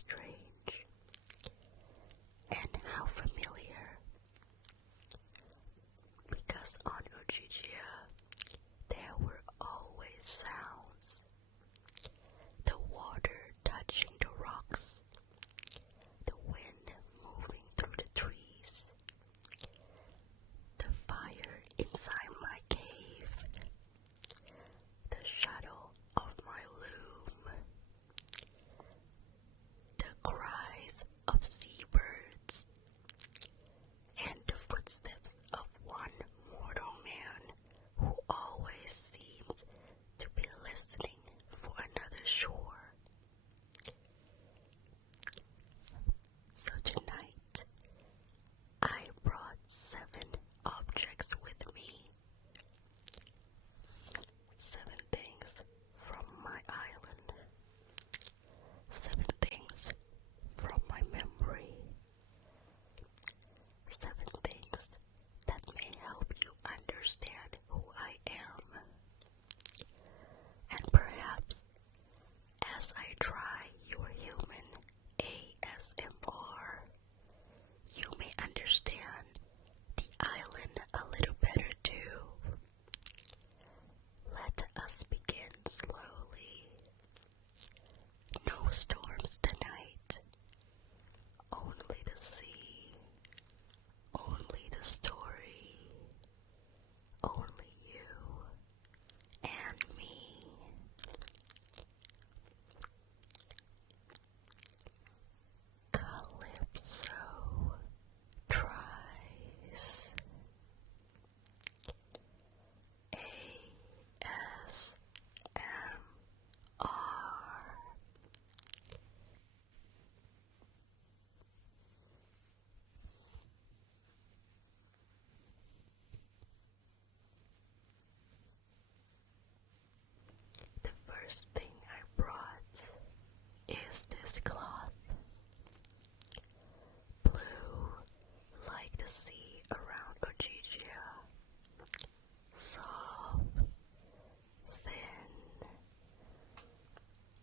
strange and how familiar, because on Ogygia there were always sounds. The water touching the rocks, the wind moving through the trees, the fire inside my cave, the shuttle of my loom, the cries of seabirds, and the footsteps of one mortal man who always seems to be listening for another shore. So tonight, I brought 7 objects with me. 7 things from my island. 7 things from my memory. 7 things that may help you understand who I am. And perhaps, as I try your human ASMR, you may understand the island a little better too. Let us begin slowly. No storms tonight. Only the sea. Only the story. Only you and me. Calypso tries ASMR. The first thing I brought is this cloth, blue like the sea around Ogygia, soft, thin,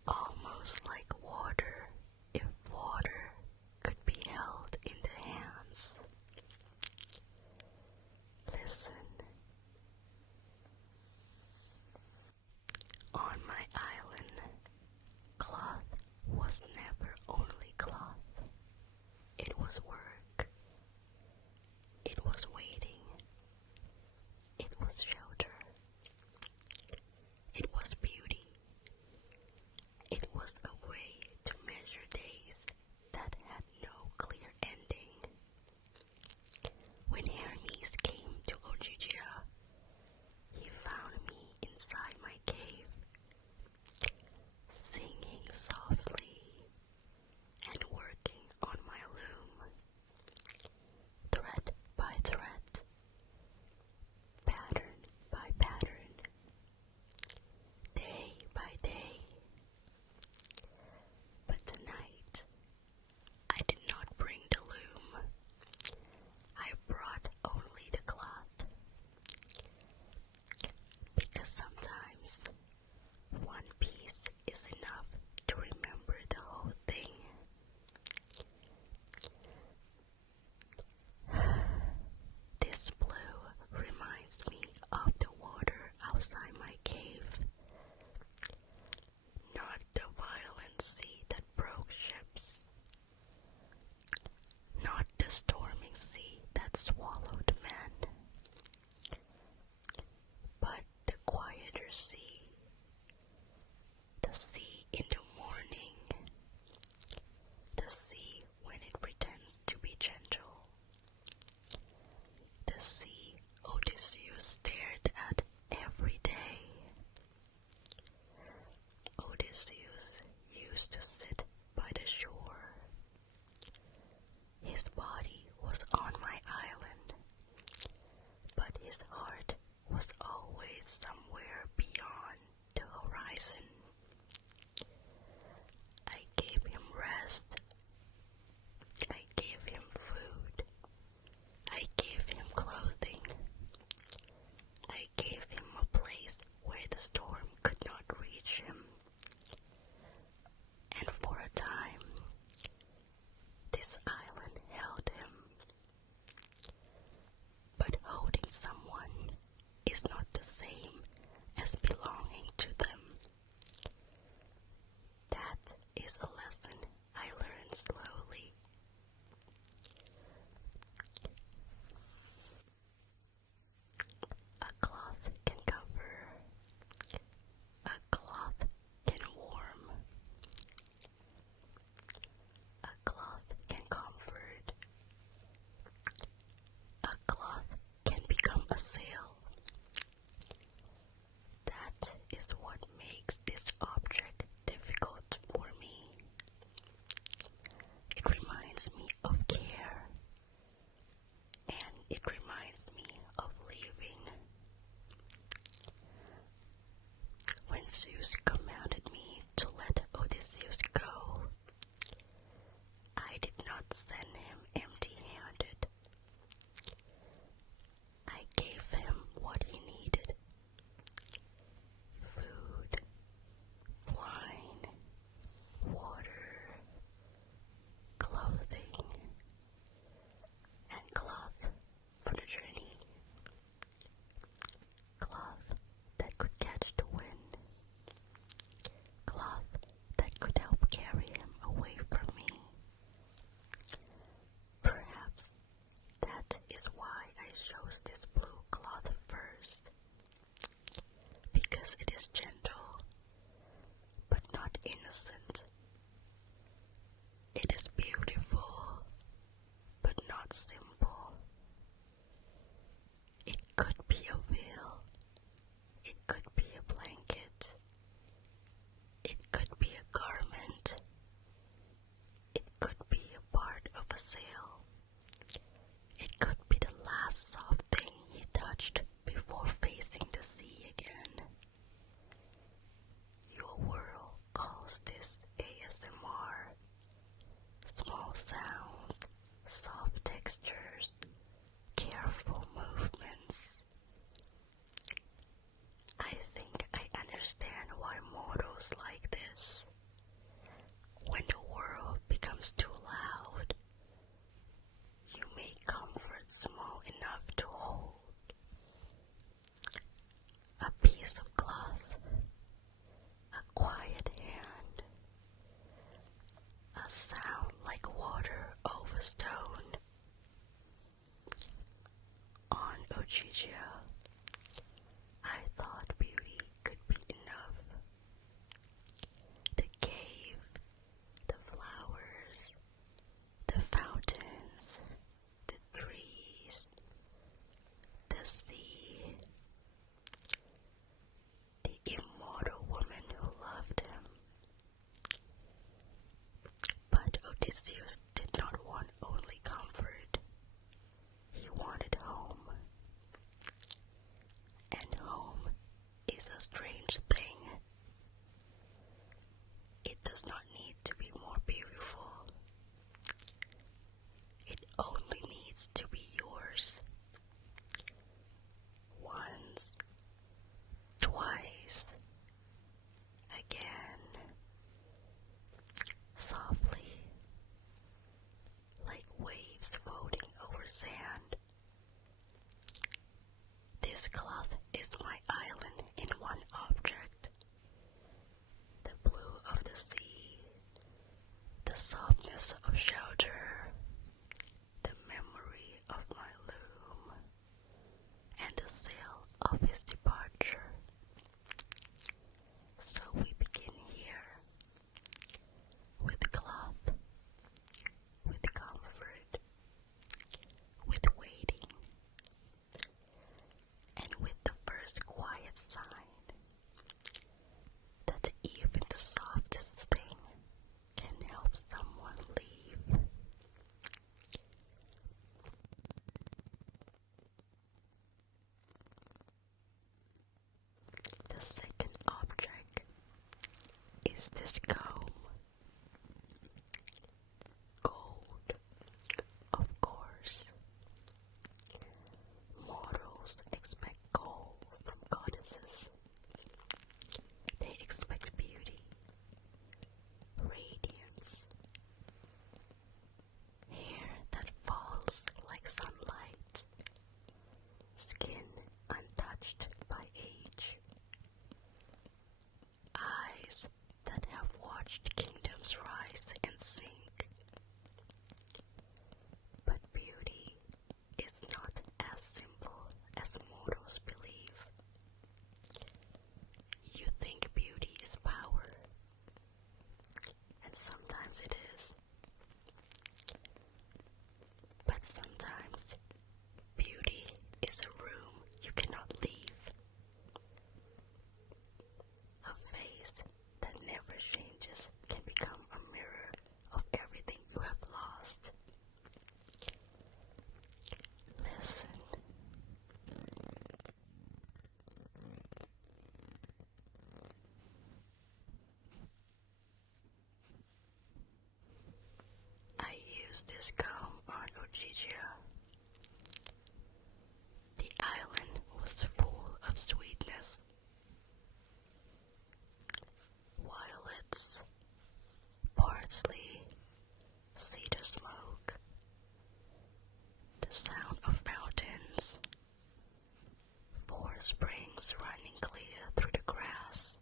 almost like water if water could be held in the hands. Listen. On my island, cloth was never only cloth. It was work. It was waiting. It was shelter. It was beauty. It was a way to measure days that had no clear ending. When Hermes came to Ogygia, he found me inside my cave, singing softly and working on my loom, thread by thread, pattern by pattern, day by day. But tonight, I did not bring the loom. I brought only the cloth, because sometimes one piece is enough to remember the whole thing. This blue reminds me of the water outside my cave, not the violent sea that broke ships, not the storming sea that swallowed men, but the quieter sea, the sea in the morning, the sea when it pretends to be gentle, the sea Odysseus stared at every day. Odysseus used to sit by the shore. His body was on my island, but his heart was always somewhere beyond the horizon. I gave him rest. I gave him food. I gave him clothing. I gave him a place where the storm could not reach him. And for a time, It could be a garment. It could be a part of a sail. It could be the last soft thing he touched before facing the sea again. Your world calls this ASMR. Small sounds, soft textures, careful movements. I think I understand why mortals like this. When the world becomes too loud, you make comfort small enough to hold. A piece of cloth, a quiet hand, a sound like water over stone. On Ogygia, I thought beauty could be enough. The cave, the flowers, the fountains, the trees, the sea, the immortal woman who loved him. But Odysseus did not want only comfort. He wanted home. And home is a strange thing. It does not need to be more beautiful. It only needs to be yours. Once, twice, again, softly, like waves floating over sand. This cloth is my island in one object. The blue of the sea, the softness of shelter, the memory of my loom, and the sail of his departure. So we begin here, with cloth, with comfort, with waiting, and with the first quiet sign that even the softest thing can help someone leave. The second object is this comb. Gold, of course. Mortals expect gold from goddesses. They expect beauty, radiance, hair that falls like sunlight, skin untouched by age, eyes that have watched kingdoms rise and sink. But beauty is not as simple as mortals believe. You think beauty is power, and sometimes it is. But sometimes beauty is a room you cannot leave. A face that never changes can become a mirror of everything you have lost. Listen. I used this comb on Ogygia. The island was full of sweetness. Violets, parsley, cedar smoke, the sound of fountains, 4 springs running clear through the grass,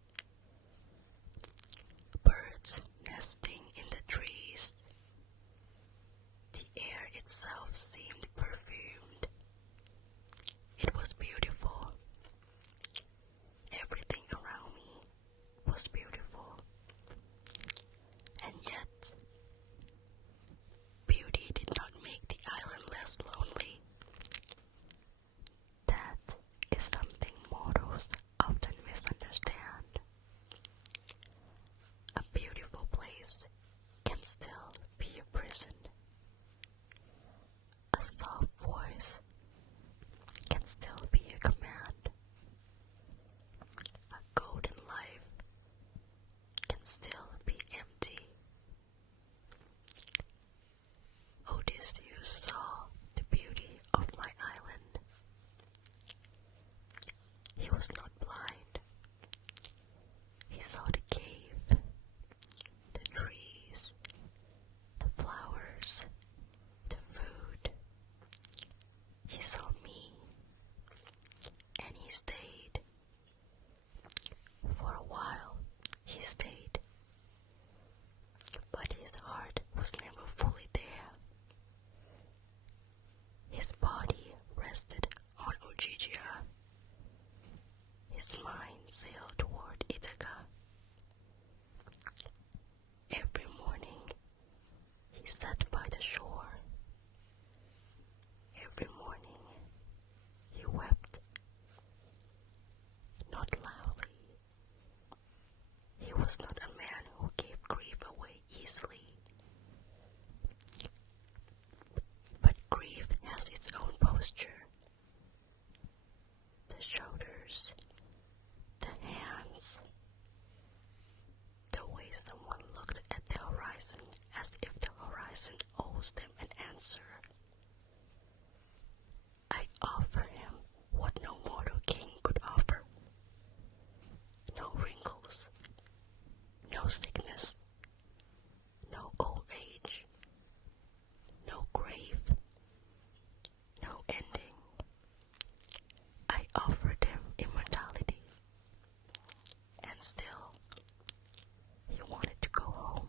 birds nesting in the trees. The air itself seemed still be empty. Odysseus saw the beauty of my island. He was not blind. He saw the cave, the trees, the flowers, the food. He saw me, and he stayed. For a while, he stayed, but his heart was never fully there. His body rested on Ogygia. His mind sailed toward Ithaca. Every morning, he sat by the shore. Every morning, he wept, not loudly. He was not a man who gave grief away easily. But grief has its own posture. The shoulders, the hands, the way someone looked at the horizon as if the horizon owes them an answer. I offer him what no mortal king could offer. No wrinkles, no sickness, no old age, no grave, no ending. I offered him immortality, and still he wanted to go home.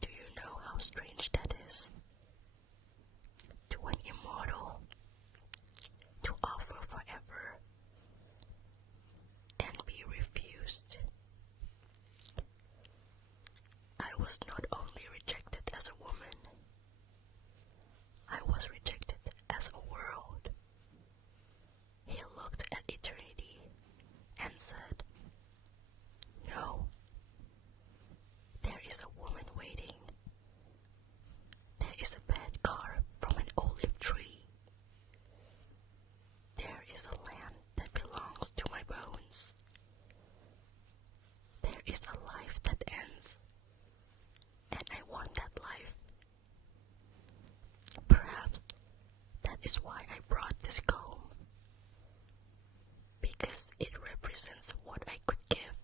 Do you know how strange that is? To an immortal, to offer forever and be refused. I was not only rejected as a woman, I was rejected as a world. He looked at eternity and said, "No, there is a woman waiting. There is a bed carved from an olive tree. There is a land that belongs to my bones. There is a life that ends, and I want that life. Perhaps that is why I brought this comb, because it represents what I could give.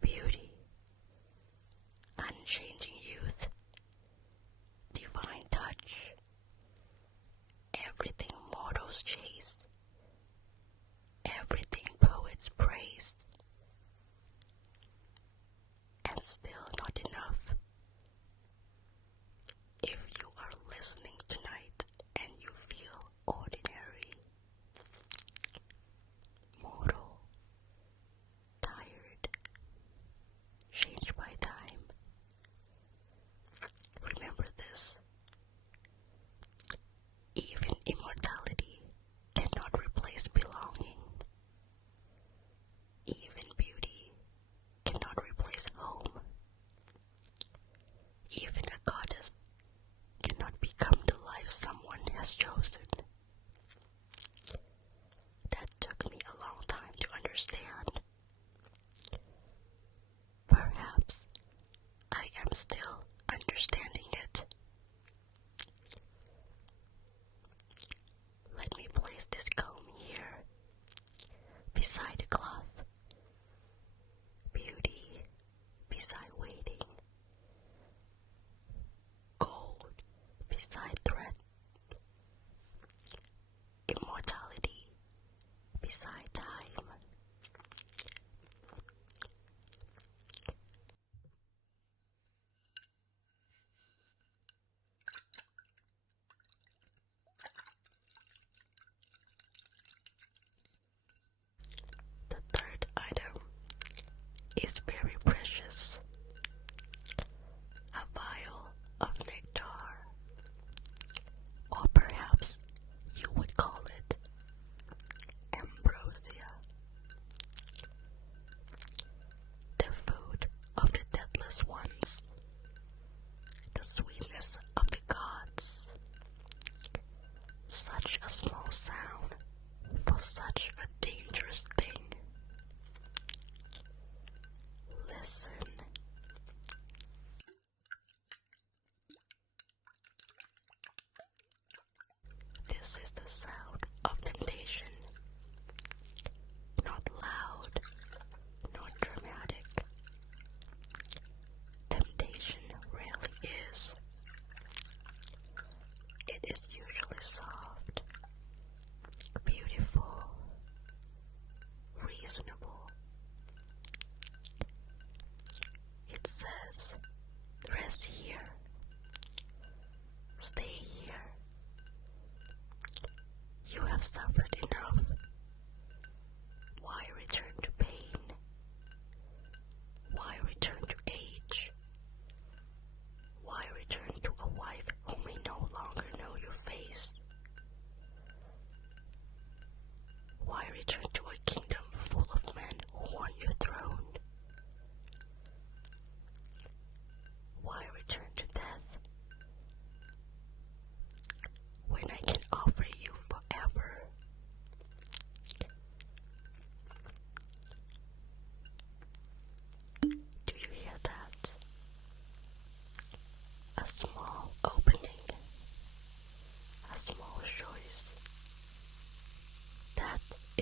Beauty, unchanging youth, divine touch, everything mortals chase, everything poets praise,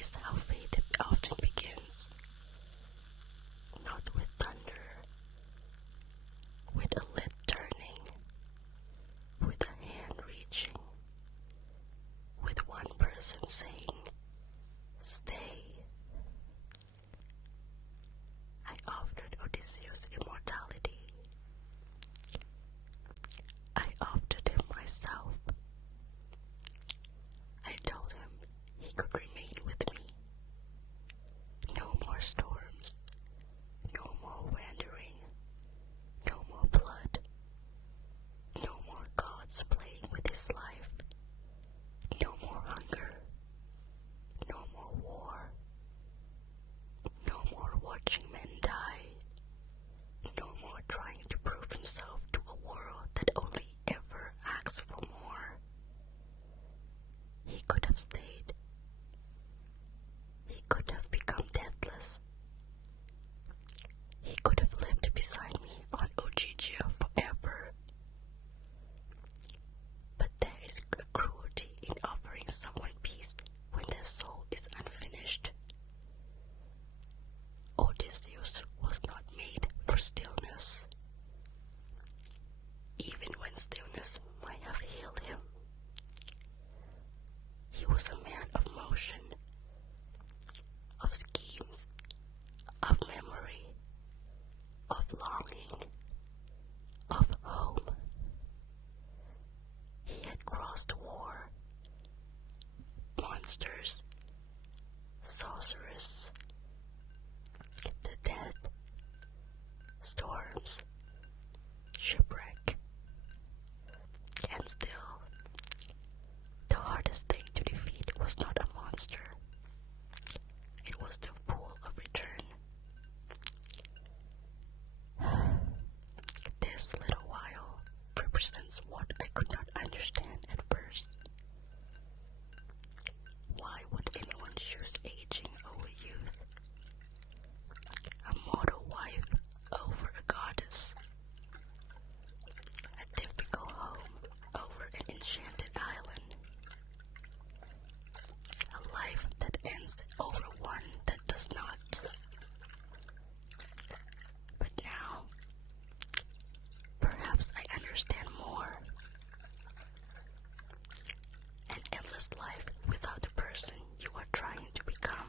is how fate often begins, not with thunder, with a lid turning, with a hand reaching, with one person saying, "Stay." I offered Odysseus immortality. I offered him myself. I told him he could remain with me. No more storms, no more wandering, no more blood, no more gods playing with his life, no more hunger, no more war, no more watching men die, no more trying to prove himself to a world that only ever asks for more. He could have stayed. He could have become deathless. He could have lived beside me on Ogygia forever. But there is a cruelty in offering someone peace when their soul is unfinished. Odysseus was not made for stillness, even when stillness might have healed him. He was a man of motion, of schemes, of memory, of longing, of home. He had crossed war, monsters, sorcerers, the dead, storms, shipwreck, and still, the hardest thing to defeat was not a monster. It was the pool of return. This little while represents what I could not understand at first. Why would anyone choose aging over youth? A mortal wife over a goddess. A typical home over an enchanted island. A life that ends over one that does not. But now, perhaps I understand more. An endless life without the person you are trying to become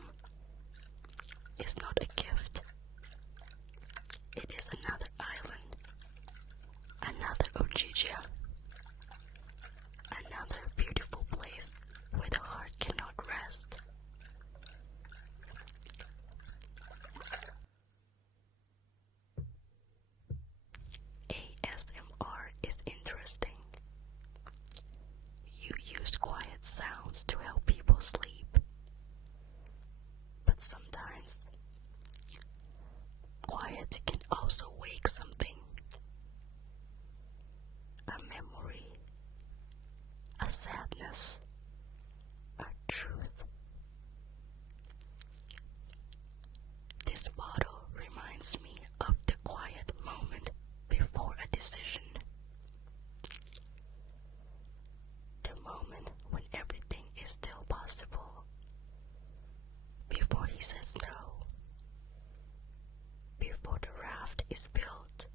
is not a gift. It is another island, another Ogygia, another beautiful place where the heart cannot rest. ASMR is interesting. You use quiet sounds to help people sleep. But sometimes, quiet can also wake something. A memory, a sadness, a truth. This bottle reminds me of the quiet moment before a decision. The moment when everything is still possible. Before he says no. Before the raft is built.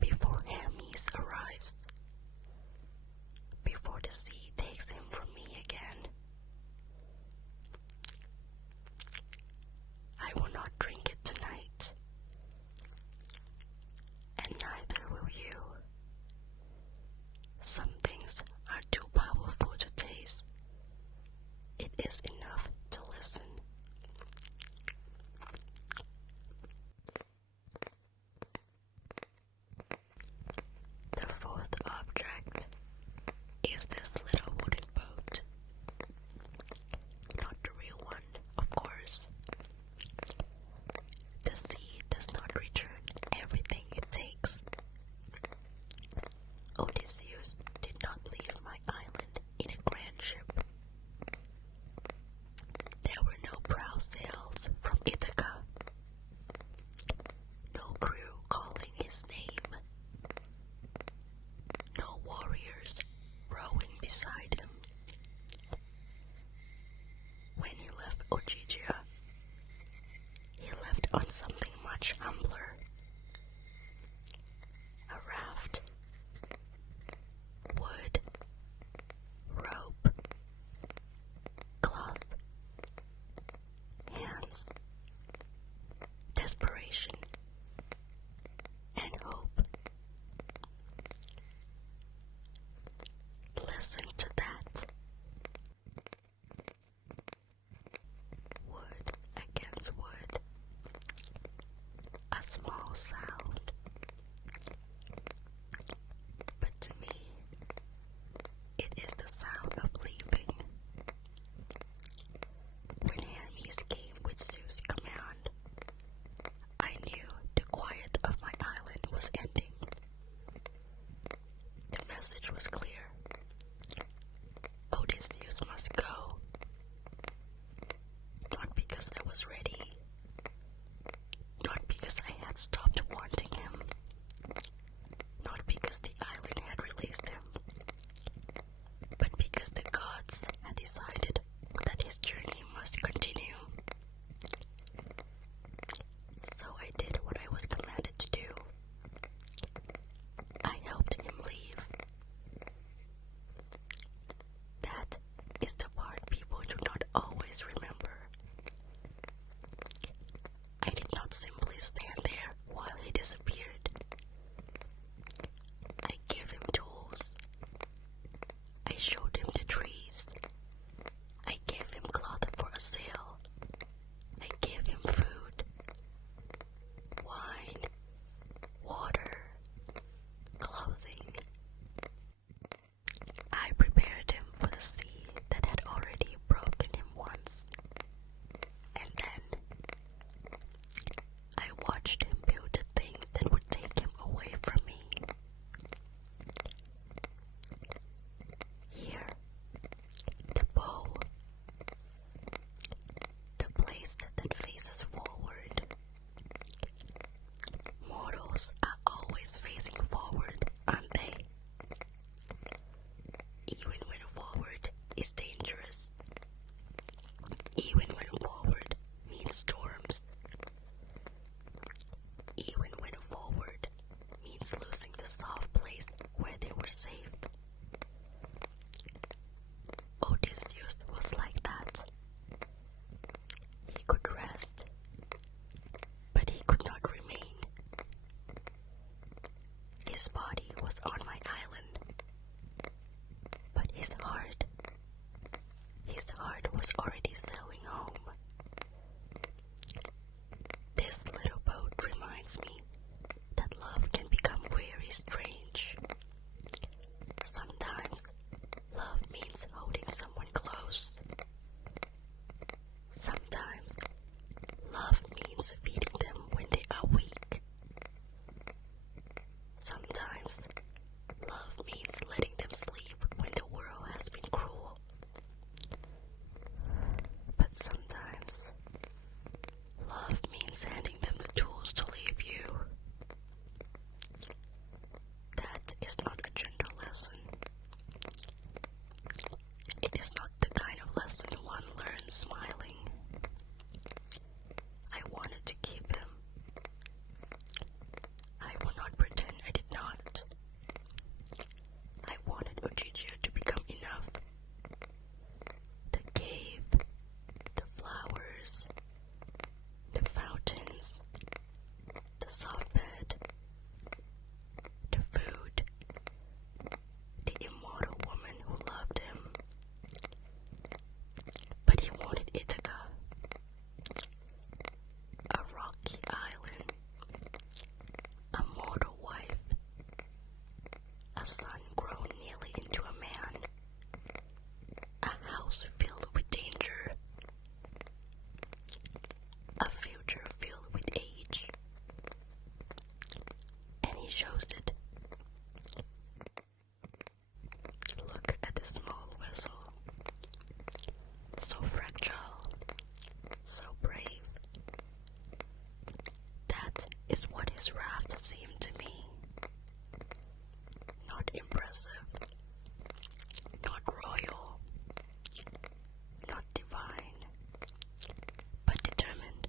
Before Hermes arrives. Before the sea takes him from me again. I will not drink it tonight. And neither will you. Some things are too powerful to taste. It is enough to listen. on something much humbler. A raft. Wood. Rope. Cloth. Hands. Desperation. And hope. Listen to that. Wood against wood. A small sound. But to me, it is the sound of leaving. When Hermes came with Zeus' command, I knew the quiet of my island was ending. The message was clear. Odysseus must go. Not because I was ready. Not because I had stopped wanting him. Not because the island had released him. But because the gods had decided that his journey must continue. So I did what I was commanded to do. I helped him leave. That is the part people do not always remember. I did not simply stand there while he disappeared. I gave him tools. I showed him the trees. I gave him cloth for a sail. I gave him food, wine, water, clothing. I prepared him for the sea that had already broken him once. And then I watched him build a thing that would take him away from me. Here, the bow, the place that faces forward. Mortals are always facing forward, aren't they? Even when forward is dangerous. Even when forward means storms. Even when forward means losing the soft place where they were safe. Odysseus was like that. He could rest, but he could not remain. His body was on my island, but his heart was already sailing home. This little boat reminds me that love can become very strange. Sometimes love means holding someone close. Sometimes love means feeding them when they are weak. Sometimes love means letting them sleep when the world has been cruel. But sometimes love means handing them the tools to leave you. That is not a gentle lesson. It is not the kind of lesson one learns smiling. I wanted to keep him. I will not pretend I did not. I wanted Ogygia to become enough. The cave, the flowers, the fountains, the soft bed, the food, the immortal woman who loved him. But he wanted Ithaca, a rocky island, a mortal wife, a son grown nearly into a man, a house filled with danger, a future filled with age. And he shows it. Look at this small vessel. So fragile, so brave. That is what his raft seemed to me. Not impressive, not royal, not divine, but determined.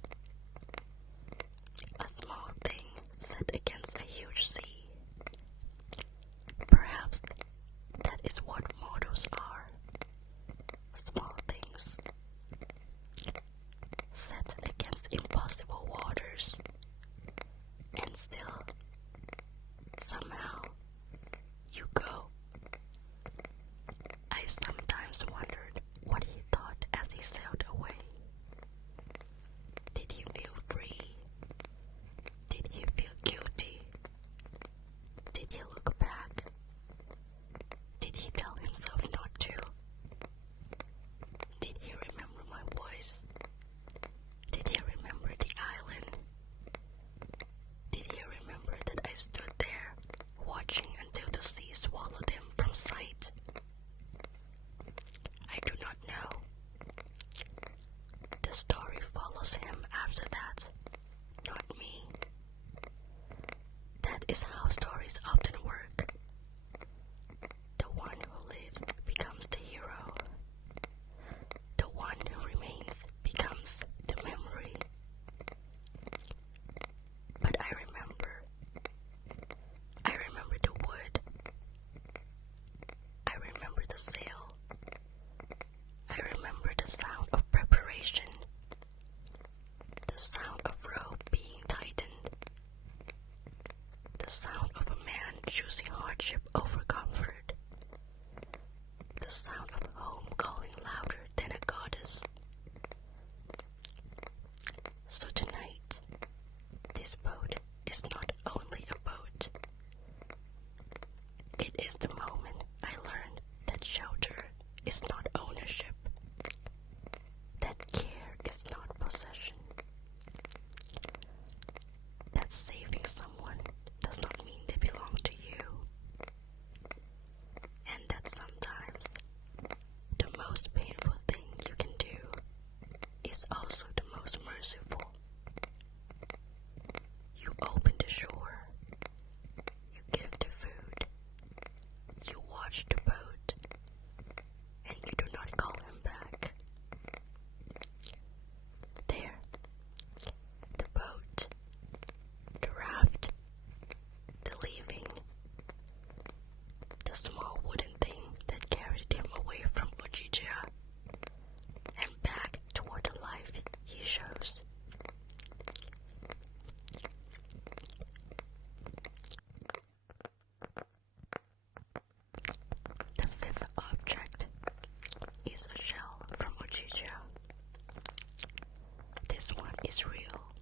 ownership over comfort. The sound of home calling louder than a goddess. So tonight, this boat is not only a boat. It is the moment I learned that shelter is not ownership, that care is not possession, that saving someone does not mean they belong to you, and that sometimes the most painful thing you can do is also the most merciful. You open the shore, you give the food, you watch the boat, and you do not call him back. There, the boat, the raft, the leaving, the small wooden thing that carried him away from Ogygia and back toward the life he chose. The fifth object is a shell from Ogygia. This one is real.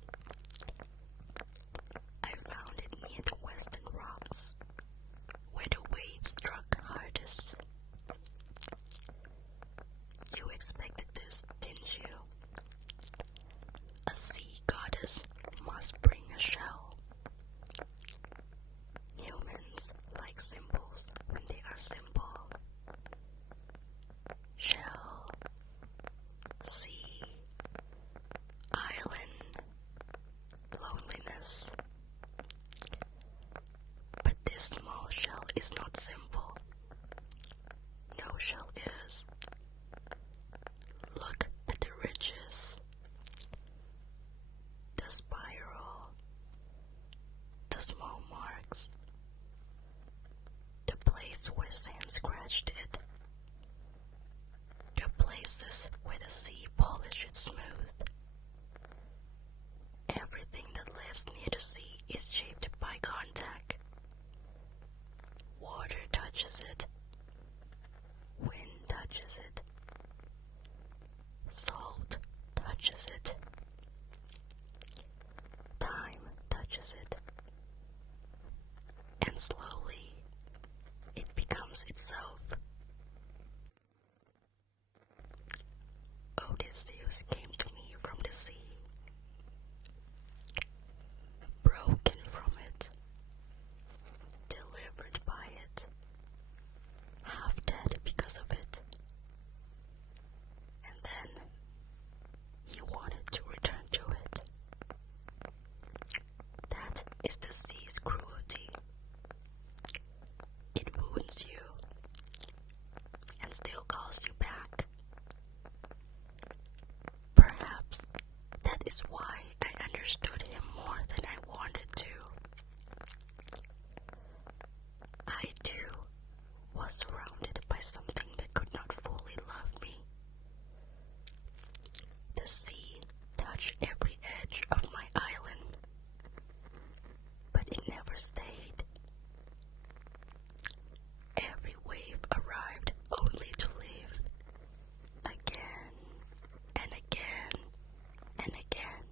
I found it near the western rocks, where the waves struck hardest. You expected this, didn't you? A sea goddess must bring a shell. Humans like symbols when they are simple. Shell, sea, island, loneliness. But this small shell is not simple. No shell is. Look at the ridges, the spiral, the small marks, the place where sand scratched it, the places where the sea polished it smooth. Everything that lives near the sea is shaped by contact. Water touches it, wind touches it, salt touches it, time touches it, and slowly it becomes itself. Odysseus came to me from the sea, broken from it, delivered by it, half dead because of it. And then he wanted to return to it. That is the sea's cruelty. It wounds you and still calls you back. Perhaps that is why I understood him more than I wanted to. I too was surrounded by something that could not fully love me. The sea touched every edge of my island, but it never stayed. Every wave arrived only to leave, again and again and again.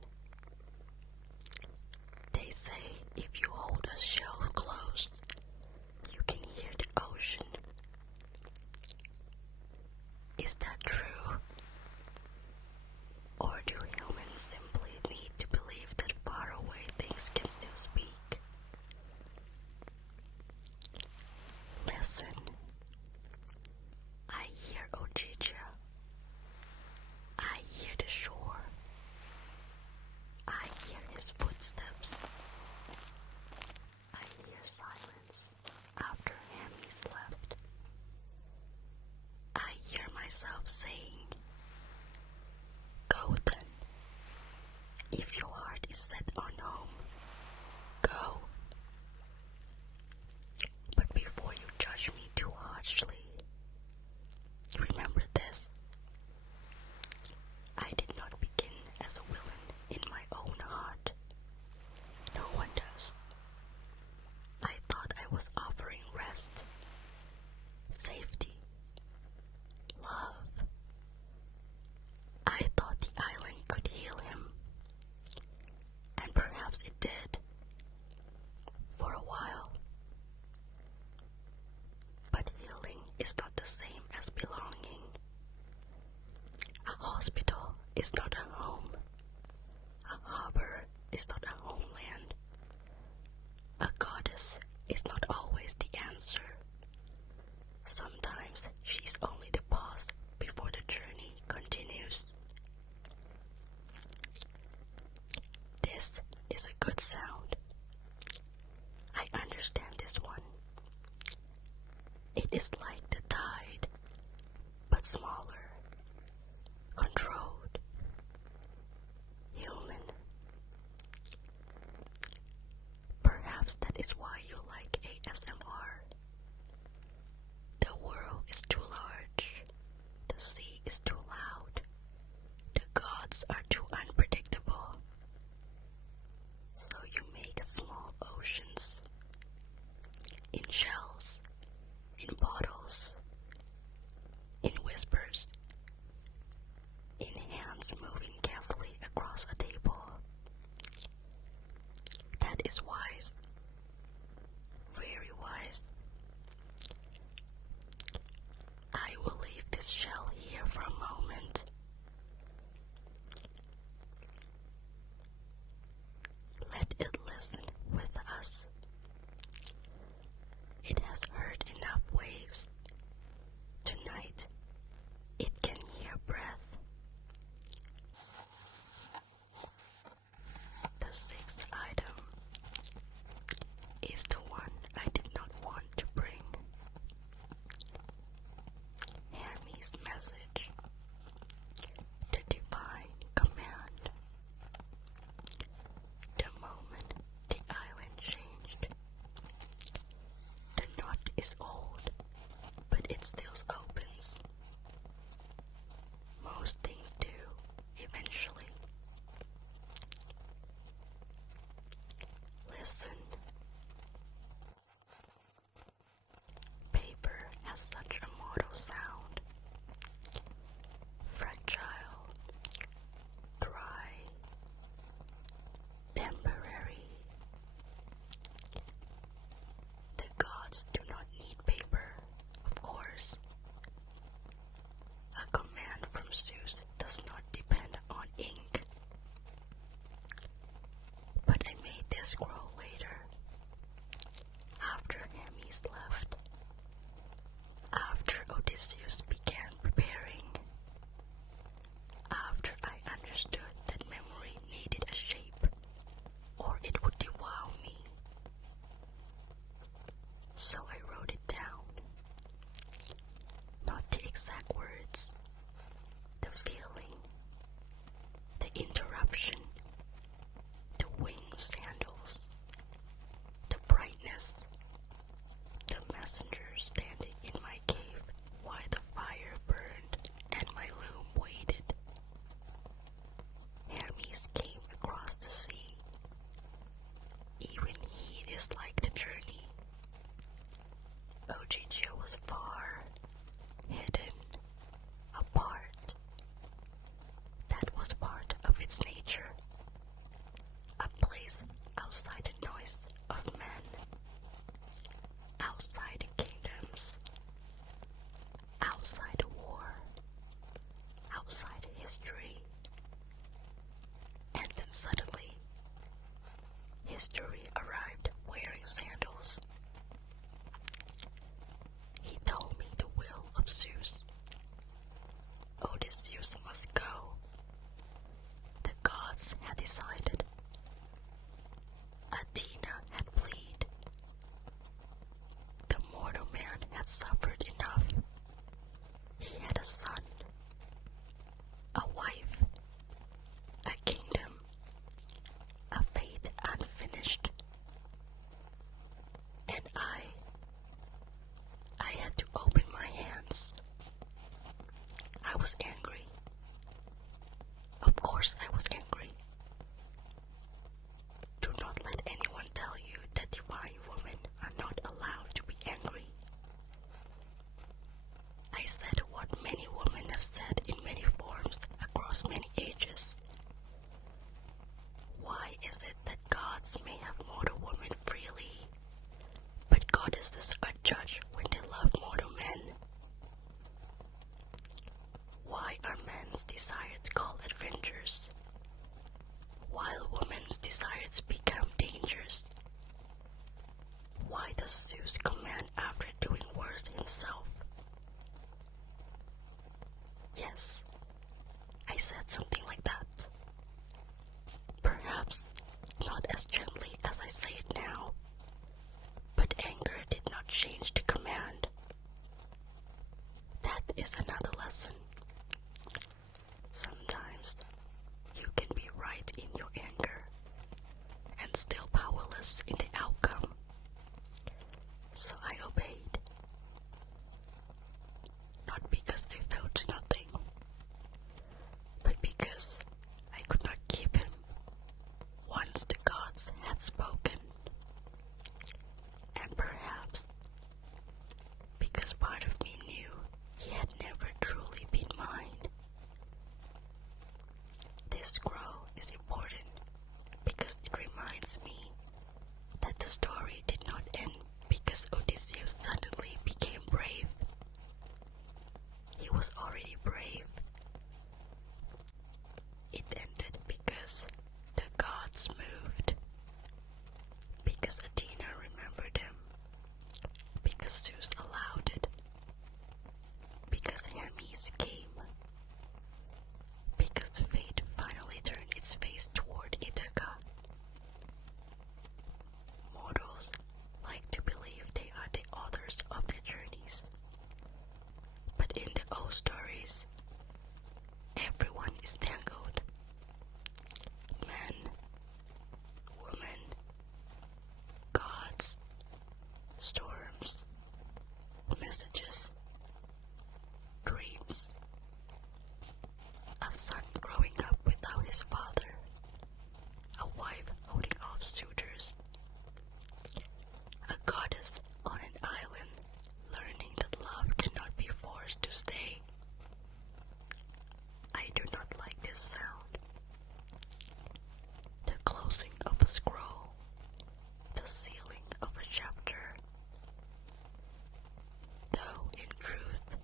Sometimes it did, for a while. But healing is not the same as belonging. A hospital is not a home. A harbor is not a homeland. A goddess is not always the answer. Sometimes she's only the pause before the journey continues. This is a good sound. I understand this one. It is like the tide, but smaller, controlled, human. Perhaps that is why you like ASMR. The world is too large. The sea is too loud. The gods are too unpredictable. So you make small oceans. In shells. In bottles. In whispers. In hands moving carefully across a table. That is wise. Very wise. I will leave this shell here for a moment. Let it listen with us. It has heard enough waves. Tonight, it can hear breath. The sixth item is the one I did not want to bring. Hermes' message. The divine command. The moment the island changed. The knot is old, but it still opens. Most things do, eventually. Listen. Paper has such a mortal sound. Fragile, dry, temporary. The gods do not need paper, of course. A command from Zeus does not depend on ink. But I made this scroll later, after Hermes left, after Odysseus began preparing, after I understood that memory needed a shape, or it would devour me. So I wrote it down. Not the exact words, the feeling, the interruption, the winged sandals, the brightness, the messenger standing in my cave while the fire burned and my loom waited. Hermes came across the sea. Even he disliked the journey. Ogygia was far, hidden, apart. That was part of its nature. A place outside the noise of men, outside the kingdoms, outside the war, outside history. And then suddenly, history arrived wearing trust in the outcome, so I obeyed. Not because I felt nothing, but because I could not keep him once the gods had spoken. And perhaps because part of me knew he had never truly been mine. This scroll is important because it reminds me that the story did not end because Odysseus suddenly became brave. He was already brave. It ended because the gods moved, because Athena remembered him, because Zeus allowed it, because Hermes came, because fate finally turned its face toward Ithaca. Mortals like to believe they are the authors of their journeys, but in the old stories, everyone is tangled. Men, women, gods, storms, messages, dreams. A son growing up without his father, a wife holding off suitors, a goddess on an island learning that love cannot be forced to stay. I do not like this sound. The closing of a scroll, the sealing of a chapter. Though in truth,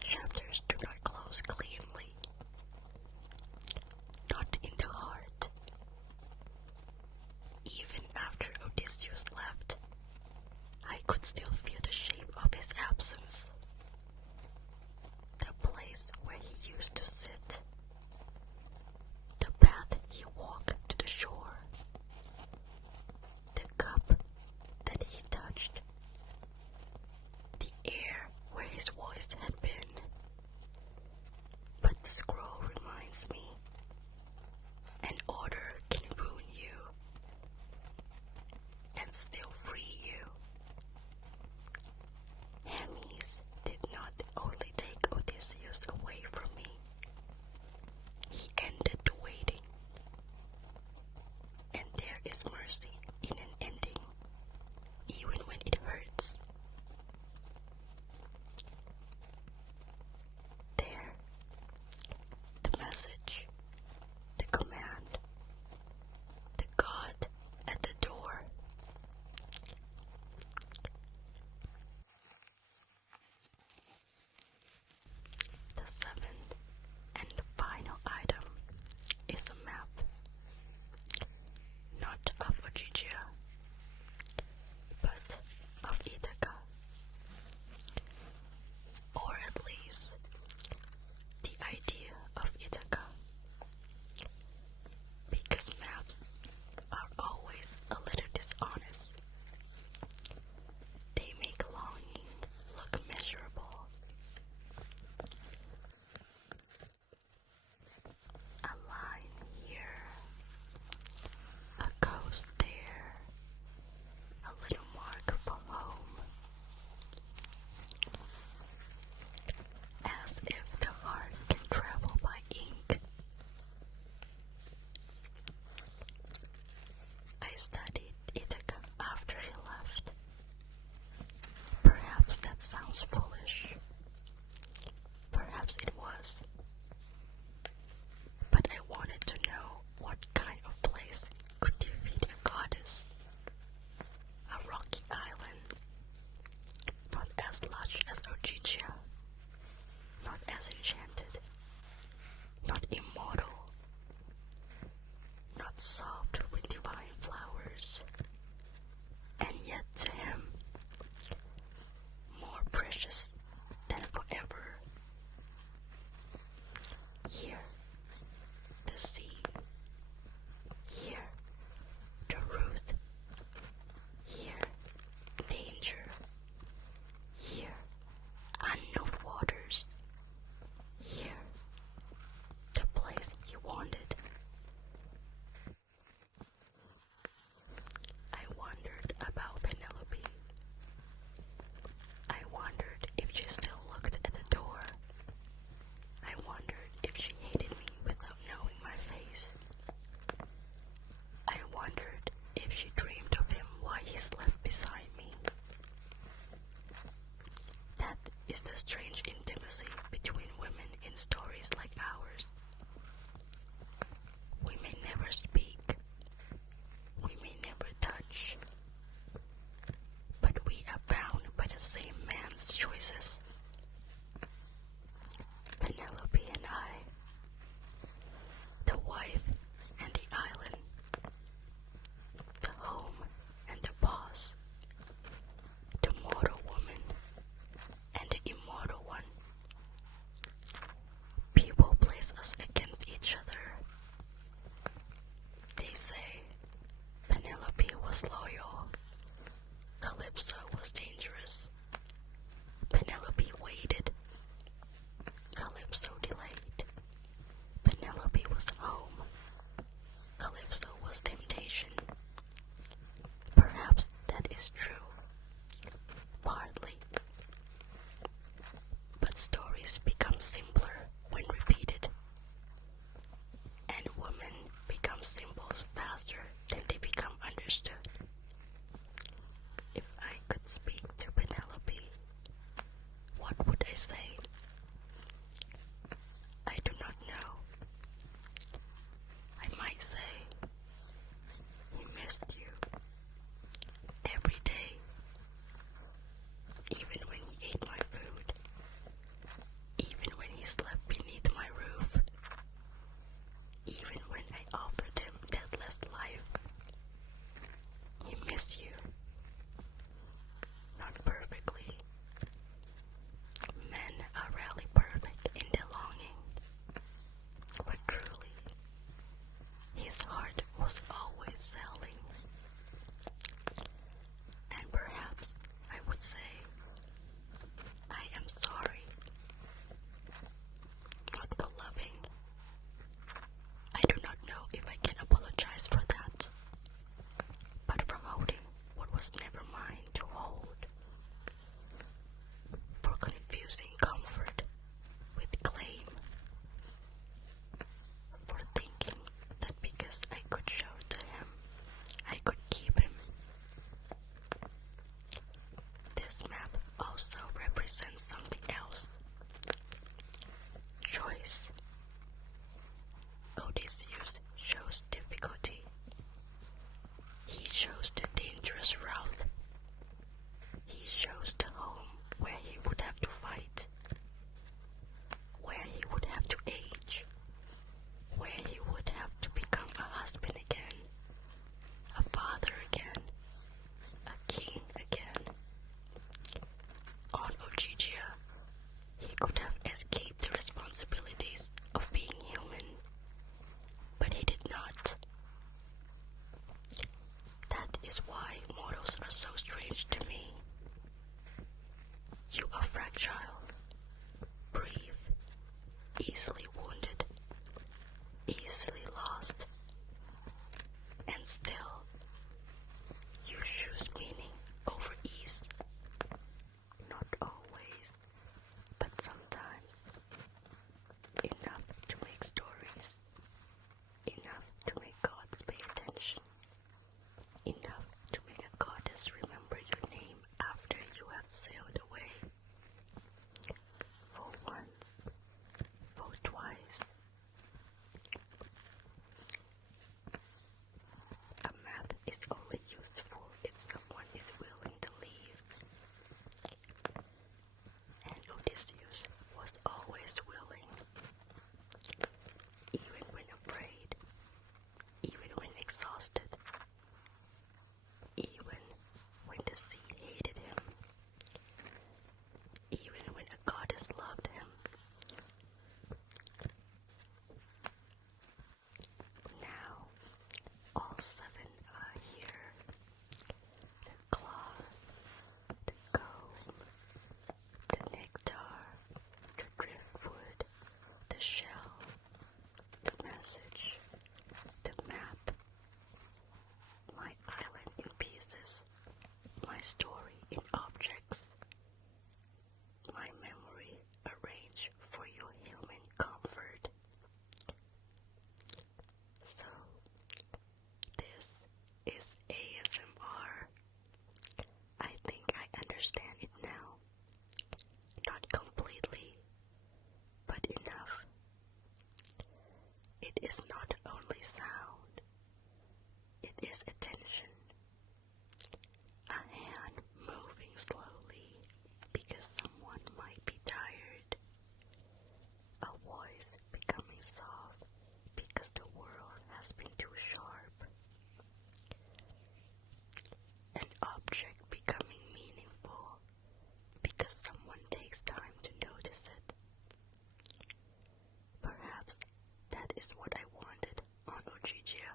chapters do not close cleanly. Not in the heart. Even after Odysseus left, I could still feel the shape of his absence. The place where he used to sit. The path he walked to the shore. The cup that he touched. The air where his voice had been. But the scroll reminds me, an order can ruin you and still free you. is why mortals are so strange to me. You are fragile, brief, easily wounded, easily lost, and still you choose meaning over ease. Not always, but sometimes. Enough to make stories, enough to make gods pay attention, enough to make a goddess remember your name after you have sailed away. For once, for twice. A map is only useful if someone is willing to leave. And Odysseus was always willing. Even when afraid, even when exhausted, even when the sea hated him, even when a goddess loved him. Now, all seven are here. The cloth, the comb, the nectar, the driftwood, the shell, the message, the map, my island in pieces, my story in objects, my memory arranged for your human comfort. So, this is ASMR. I think I understand it now. Not completely, but enough. It is not only sound, it is attention. A hand moving slowly because someone might be tired. A voice becoming soft because the world has been too sharp. An object becoming meaningful because someone takes time to notice it. Perhaps that is what I wanted on Ogygia.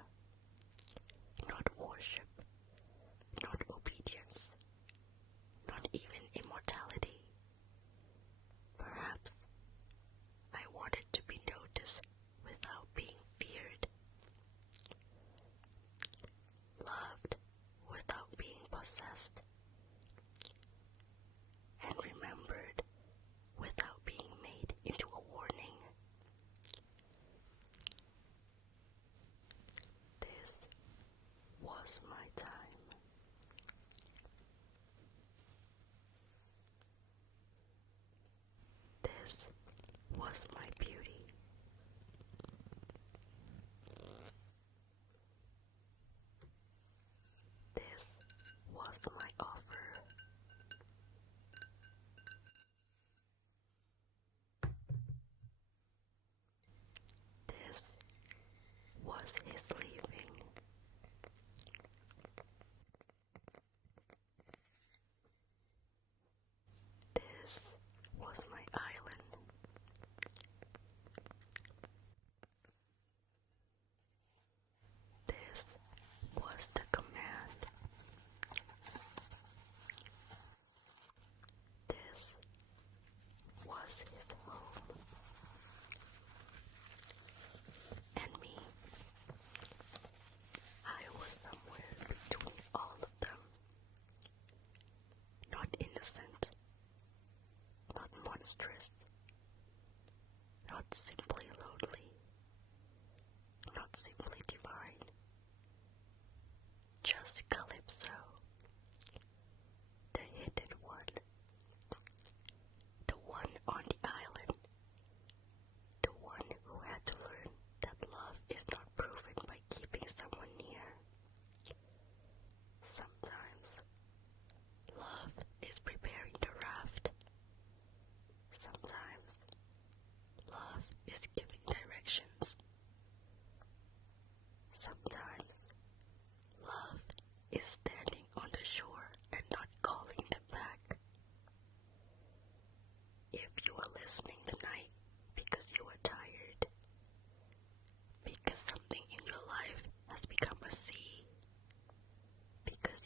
Not worship, not obedience, not even immortality. Perhaps I wanted to be noticed without being feared, loved without being possessed, and remembered without being made into a warning. This was my time. This was my beauty. This was my offer. This was his leaving. This was my island. This was the command. This was his home. And me, I was somewhere between all of them. Not innocent, not monstrous, not simply lonely, not simply divine. Just Calypso, the hidden one, the one on the island, the one who had to learn that love is not proven by keeping someone near. Sometimes love is preparing the raft. Sometimes love is giving directions. Sometimes love is standing on the shore and not calling them back. If you are listening tonight because you are tired, because something in your life has become a sea, because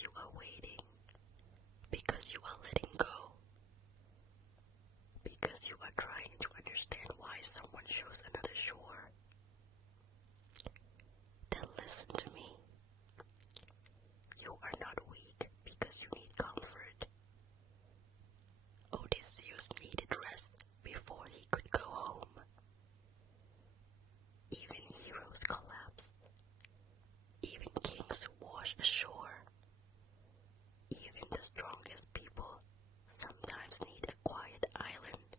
strongest people sometimes need a quiet island.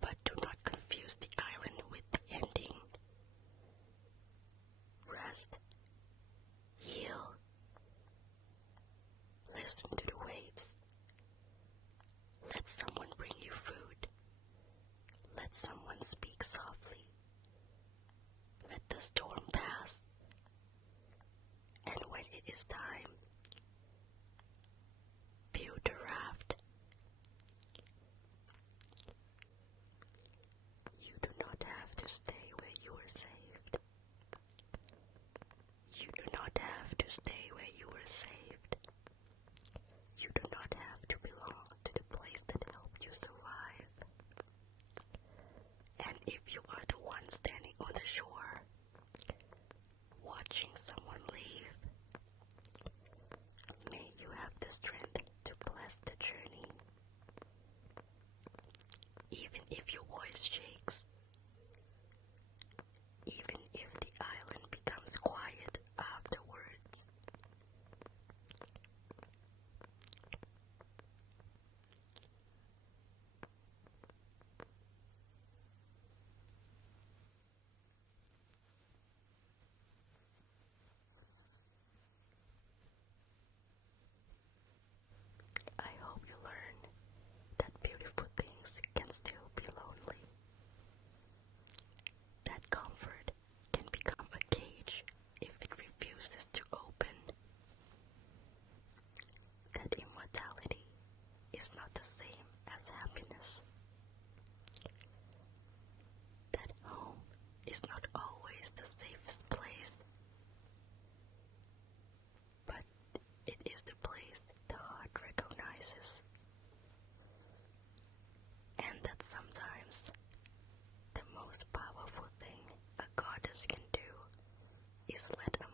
But do not confuse the island with the ending. Rest. Heal. Listen to the waves. Let someone bring you food. Let someone speak softly. Let the storm pass. And when it is time, build a raft. You do not have to stay where you were saved. You do not have to stay where you were saved. You do not have to belong to the place that helped you survive. And if you are the one standing on the shore, watching someone leave, may you have the strength to bless the journey. Even if your voice shakes, even if the island becomes quiet afterwards. I hope you learn that beautiful things can still be lonely. That comfort can become a cage if it refuses to open. That immortality is not the same as happiness. That home is not always the safest place, but it is the place the heart recognizes. And that sometimes the most powerful thing a goddess can do is let a